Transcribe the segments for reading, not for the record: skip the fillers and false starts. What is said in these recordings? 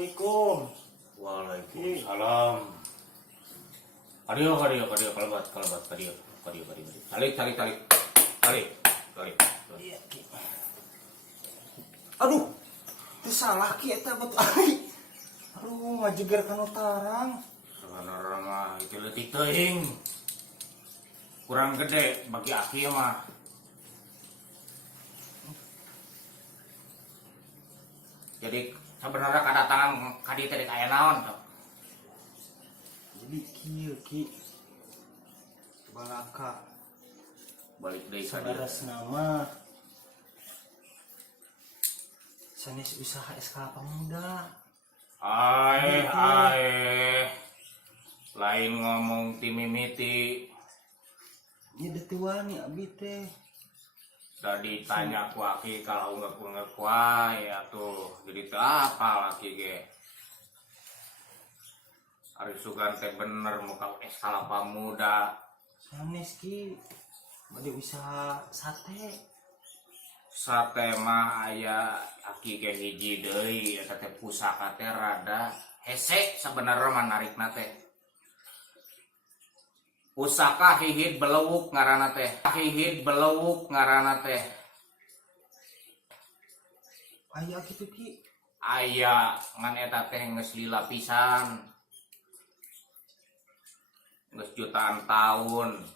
Assalamualaikum. Waalaikumsalam. Kadio, kalabat, kadio. Tarik. Iya, Ki. Aduh, itu salah Ki eta batu ai. Aduh, ngajeger kana tarang. Sebenarnya mah itu leutik teuing. Kurang gede bagi aki mah. Jadi sebenarnya kedatangan kadi teh aya naon tuh? Jadi kieu Ki. Balaka Balik deui ka saudara dieu. senama sanes usaha SK Pemuda. Ae. Lain ngomong ti mimiti. Nya detuan ya abi teh. Da ditanya ku aki kalau ungek wae atuh. Jadi teu apa laki ge. Ari sugan teh bener muka SK Pemuda. Sanes Ki. Bade usaha sate. Sate mah aya aki ge hiji deui eta teh pusaka teh rada hese sabenerna mah narikna teh. Pusaka hihid belewuk ngaranna teh. Aya kitu Ki. Aya ngan eta teh geus lila pisan. Geus jutaan tahun.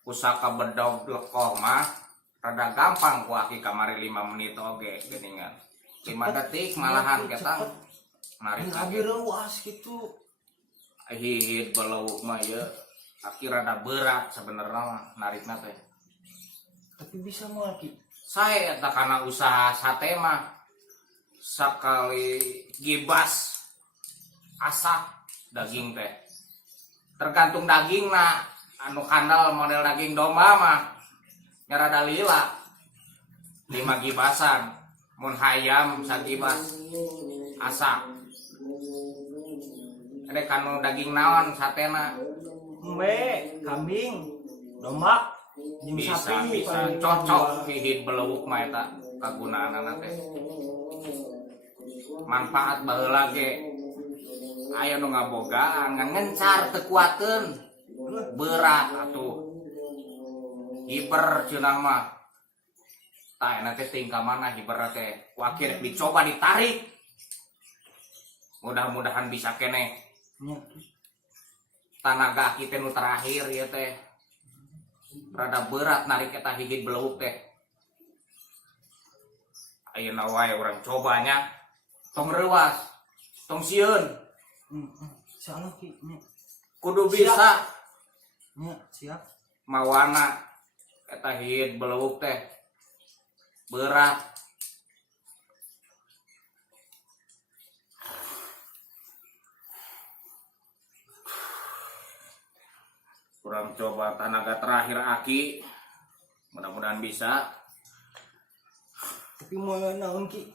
Pusaka bedog lekoh mah rada gampang ku aki kamari 5 menit oge geuningan. 5 detik malahan kita narik Abi reuas gitu. hihid belewuk mah ya aki rada berat sebenarnya mah narikna teh. Tapi bisa moal Ki. Saya eta kana usaha sate mah sakali gibas asak daging teh. Tergantung dagingna anu kandal model daging domba mah rada lila 5 gibasan mun hayam sagibas asak. Ada kanu daging naon satena Embe, kambing, domba, jeung bisa sapi paling cocok hihid belewuk mah eta kagunaanna teh. Manfaat baheula ge aya nu ngabogaan ngan ngencar teu kuateun berat atuh. Hiber cenah mah tah enak teh tingkah mana hiberna teh ku akhir dicoba ditarik. Mudah-mudahan bisa keneh. nya. Tanaga kita nu terakhir ya teh rada berat narik eta hihid belewuk teh. Ayeuna wae urang cobanya tong reuas tong sieun Insyaallah Ki. Nya. kudu bisa Nya, siap. mawana eta hihid belewuk teh berat. Kurang coba tenaga terakhir aki, mudah-mudahan bisa. Tapi moal naon Ki?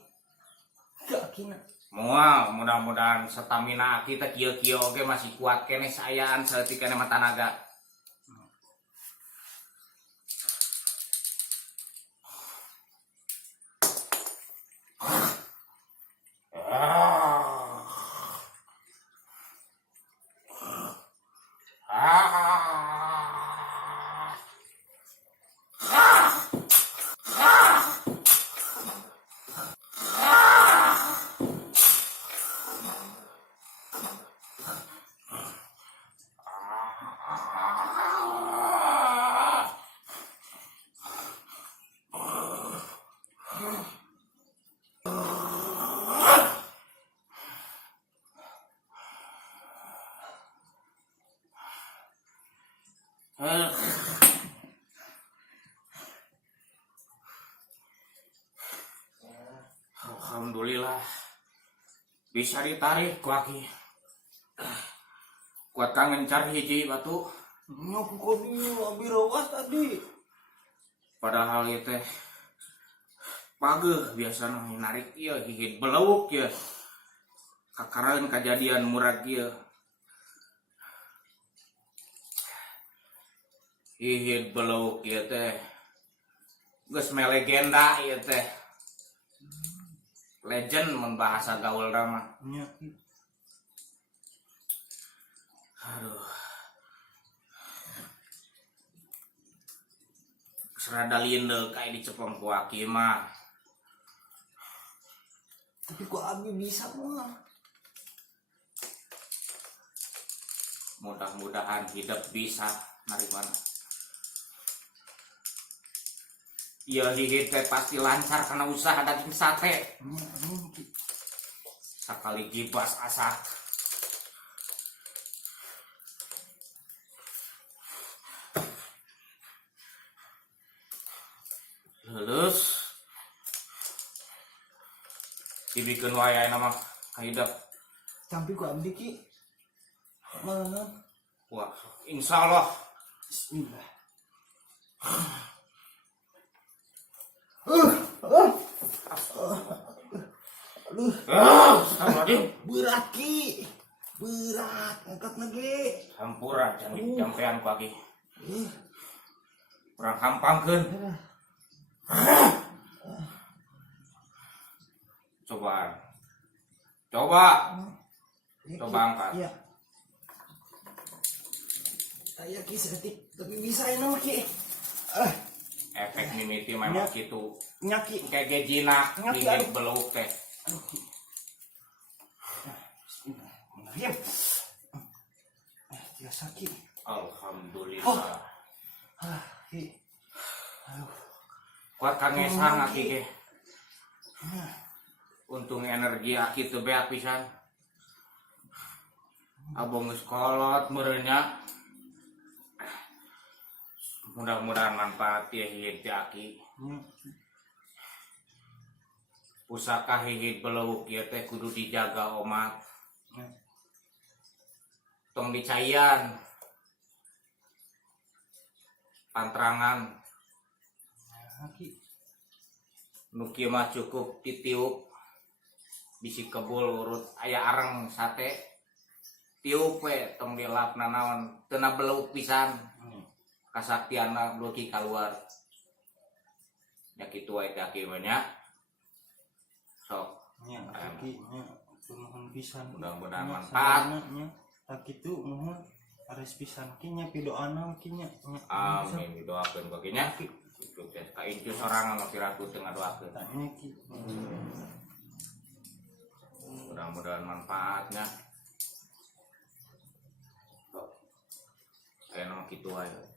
Gak kina. Mual, mudah-mudahan stamina aki teh kieu-kieu oge masih kuat keneh sayaan saeutik keneh mah tanaga. Alhamdulillah bisa ditarik ku aki. Kuat kangen ngencar hiji batu. Nya ku kodieu abi reuas tadi. Padahal ieu teh pageuh biasana narik ieu hihid belewuk ieu. Kakaraeun kajadian murag ieu. Hihid belewuk ieu teh geus melegenda ieu teh. legend mun bahasa gaul mah. Nya Ki. Aduh. Serada liende kayak dicepeng ku aki mah. Tapi kok abi bisa mah. Mudah-mudahan hidup bisa naripana. Iya hihit teh pasti lancar karena usaha daging sate. Ki. Sakali gibas asa. Lulus. Dibikin wayai nama hidup. Tapi kok abi Ki. Mana? Wah, insya Allah. Bismillah. Astagfirullahaladzim. Berat Ki. Berat angkat lagi. Hampura jangan jampean ku lagi. Kurang hampangkeun. Coba. Coba angkat. Iya. Saya Ki seketik tapi bisa ini mah Ki. Efek mimiti memang gitu. Nyaki. Kayak gejina Nyaki, dingin aduh. beluk teh. Aduh Ki. Bismillahirrahmanirrahim. Biasa Ki. Alhamdulillah. Ki. Aduh. Kuat kangesan aki ke. Untung energi aki teu beak pisan. Abong geus kolot meureunya. Mudah-mudahan manfaat ya hihit ti aki. Pusaka hihit beleuk ieu teh kudu dijaga omat. Tong dicaian. Pantrangan. Ki. Nu kieu mah cukup ditiup. Bisi kebul urut aya areng sate. Tiup we tong dilapna naon teu na beleuk pisan. Kasaktianna beuki kaluar. Nya kitu wae teh aki mah nya. Sok. Nya Ki nya mohon pisan. Mudah-mudahan manfaat. Nya tak kitu mohon ares pisan Ki nya pidoana Ki nya. Amin didoakeun ku nya. Itu teh ka incu sorangan mah piratu teu ngadoakeun. Tanya Ki. Mudah-mudahan manfaatnya. Sok. Aya nama kitu wae.